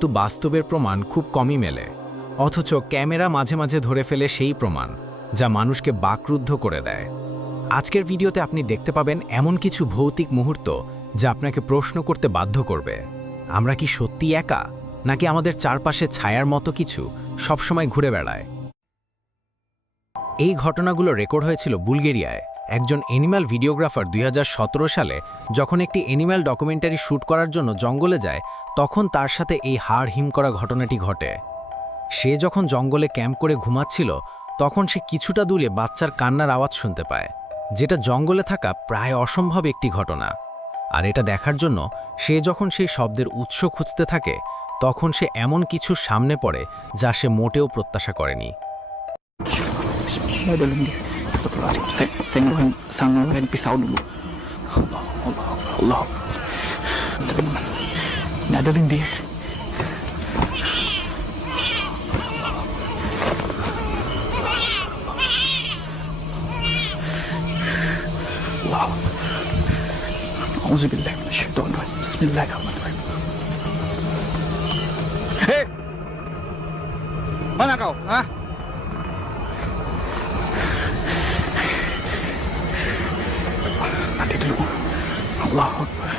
তো বাস্তবের প্রমাণ খুব কমই মেলে, অথচ ক্যামেরা মাঝে মাঝে ধরে ফেলে সেই প্রমাণ যা মানুষকে বাকরুদ্ধ করে দেয়। আজকের ভিডিওতে আপনি দেখতে পাবেন এমন কিছু ভৌতিক মুহূর্ত যা আপনাকে প্রশ্ন করতে বাধ্য করবে, আমরা কি সত্যি একা, নাকি আমাদের চারপাশে ছায়ার মতো কিছু সবসময় ঘুরে বেড়ায়। এই ঘটনাগুলো রেকর্ড হয়েছিল বুলগেরিয়ায়। একজন অ্যানিম্যাল ভিডিওগ্রাফার 2017 সালে যখন একটি অ্যানিম্যাল ডকুমেন্টারি শ্যুট করার জন্য জঙ্গলে যায়, তখন তার সাথে এই হাড় হিম করা ঘটনাটি ঘটে। সে যখন জঙ্গলে ক্যাম্প করে ঘুমাচ্ছিল, তখন সে কিছুটা দূরে বাচ্চার কান্নার আওয়াজ শুনতে পায়, যেটা জঙ্গলে থাকা প্রায় অসম্ভব একটি ঘটনা। আর এটা দেখার জন্য সে যখন সেই শব্দের উৎস খুঁজতে থাকে, তখন সে এমন কিছুর সামনে পড়ে যা সে মোটেও প্রত্যাশা করেনি। Saya ngeluarin pisau dulu. Allah. Ini ada lindir. Allah. Auzubillahi minasyaitonirrajim. Bismillahirrahmanirrahim. Hei! Mana kau? Hah? Mati dulu. Allahu Akbar.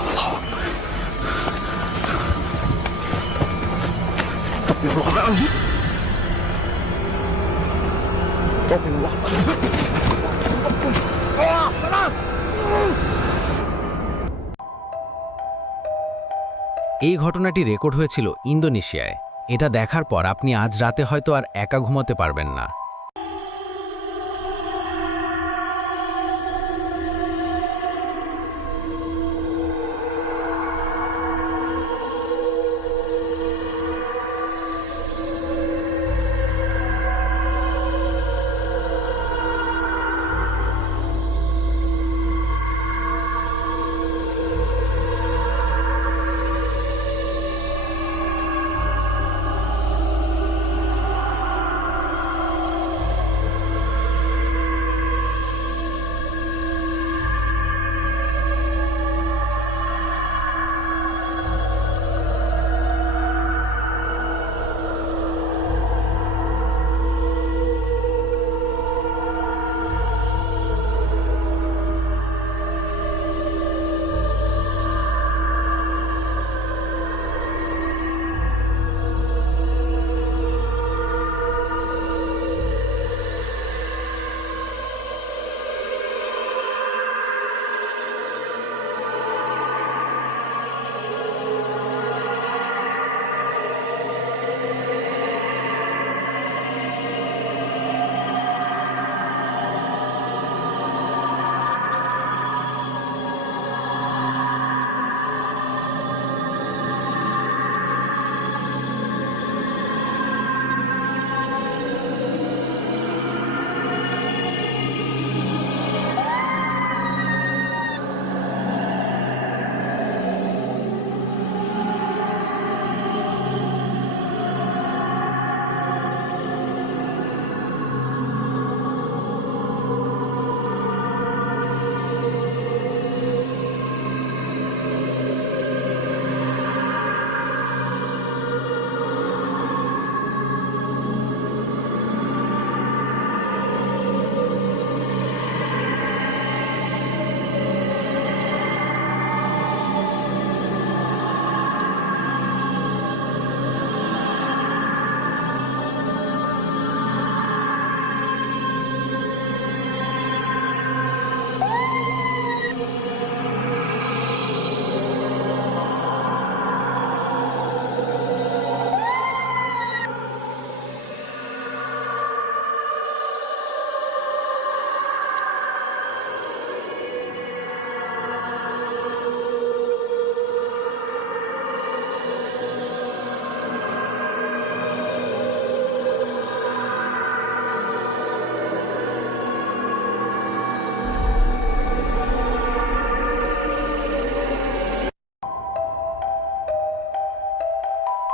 Allahu Akbar. Astagfirullahaladzim. Astagfirullahaladzim. এই ঘটনাটি রেকর্ড হয়েছিল ইন্দোনেশিয়ায়। এটা দেখার পর আপনি আজ রাতে হয়তো আর একা ঘুমাতে পারবেন না।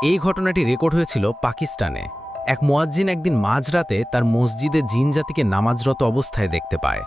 এই ঘটনাটি রেকর্ড হয়েছিল পাকিস্তানে। এক মুয়াজ্জিন একদিন মাঝরাতে তার মসজিদে জিন জাতিকে নামাজরত অবস্থায় দেখতে পায়।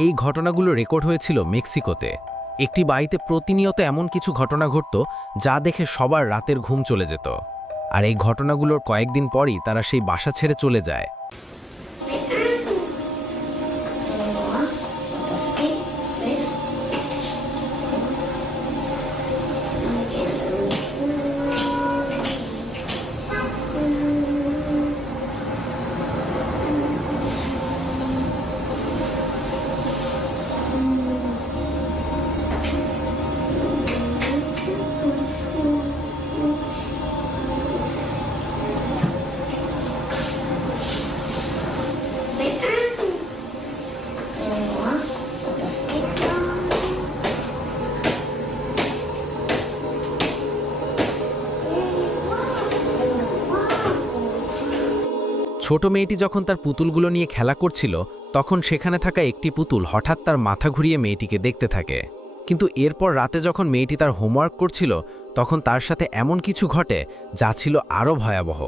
এই ঘটনাগুলো রেকর্ড হয়েছিল মেক্সিকোতে। একটি বাড়িতে প্রতিনিয়ত এমন কিছু ঘটনা ঘটত যা দেখে সবার রাতের ঘুম চলে যেত। আর এই ঘটনাগুলোর কয়েকদিন পরই তারা সেই বাসা ছেড়ে চলে যায়। ছোট মেয়েটি যখন তার পুতুলগুলো নিয়ে খেলা করছিল, তখন সেখানে থাকা একটি পুতুল হঠাৎ তার মাথা ঘুরিয়ে মেয়েটিকে দেখতে থাকে। কিন্তু এরপর রাতে যখন মেয়েটি তার হোমওয়ার্ক করছিল, তখন তার সাথে এমন কিছু ঘটে যা ছিল আরও ভয়াবহ।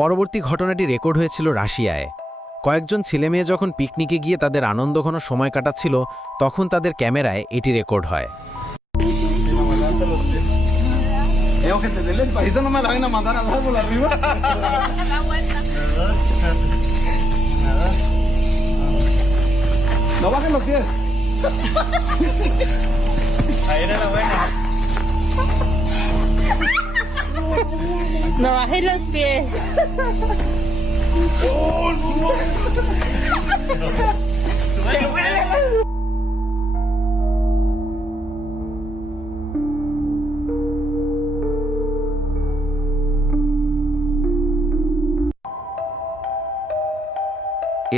পরবর্তী ঘটনাটি রেকর্ড হয়েছিল রাশিয়ায়। কয়েকজন ছেলেমেয়ে যখন পিকনিকে গিয়ে তাদের আনন্দঘন সময় কাটাচ্ছিল, তখন তাদের ক্যামেরায় এটি রেকর্ড হয়। No bajes los pies.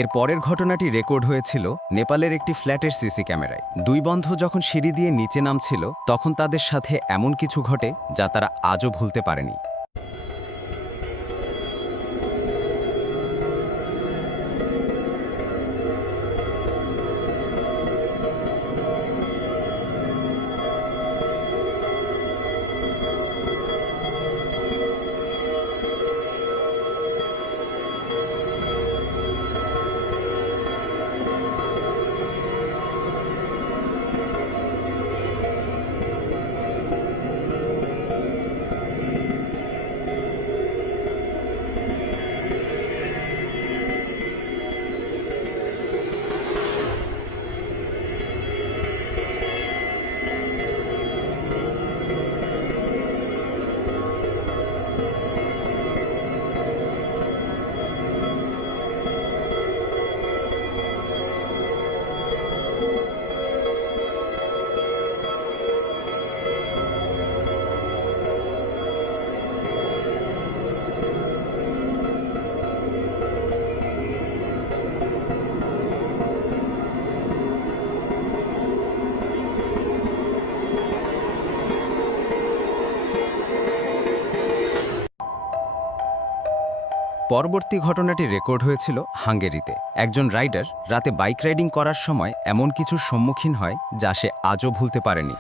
এর পরের ঘটনাটি রেকর্ড হয়েছিল নেপালের একটি ফ্ল্যাটের সিসি ক্যামেরায়। দুই বন্ধু যখন সিঁড়ি দিয়ে নিচে নামছিল, তখন তাদের সাথে এমন কিছু ঘটে যা তারা আজও ভুলতে পারেনি। পরবর্তী ঘটনাটি রেকর্ড হয়েছিল হাঙ্গেরিতে। একজন রাইডার রাতে বাইক রাইডিং করার সময় এমন কিছুর সম্মুখীন হয় যা সে আজও ভুলতে পারেনি।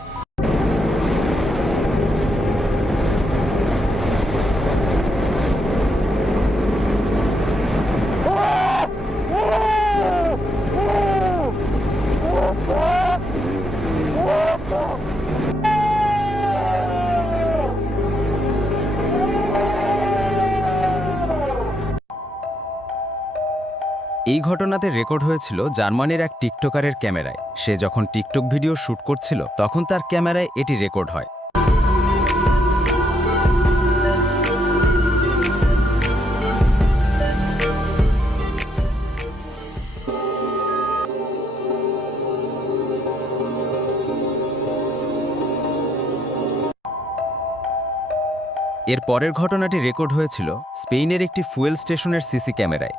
এই ঘটনাতে রেকর্ড হয়েছিল জার্মানির এক টিকটকারের ক্যামেরায়। সে যখন টিকটক ভিডিও শ্যুট করছিল তখন তার ক্যামেরায় এটি রেকর্ড হয়। এর পরের ঘটনাটি রেকর্ড হয়েছিল স্পেনের একটি ফুয়েল স্টেশনের সিসি ক্যামেরায়।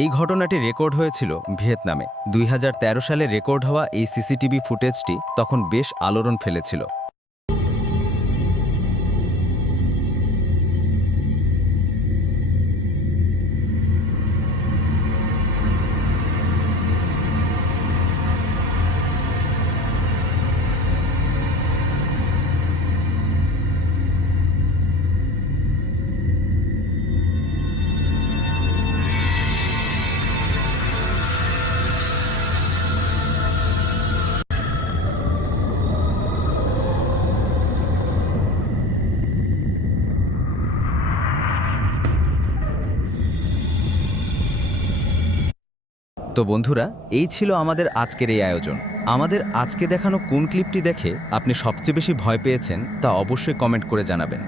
এই ঘটনাটি রেকর্ড হয়েছিল ভিয়েতনামে। 2013 সালে রেকর্ড হওয়া এই সিসিটিভি ফুটেজটি তখন বেশ আলোড়ন ফেলেছিল। তো বন্ধুরা, এই ছিল আমাদের আজকের এই আয়োজন। আমাদের আজকে দেখানো কোন ক্লিপটি দেখে আপনি সবচেয়ে বেশি ভয় পেয়েছেন তা অবশ্যই কমেন্ট করে জানাবেন।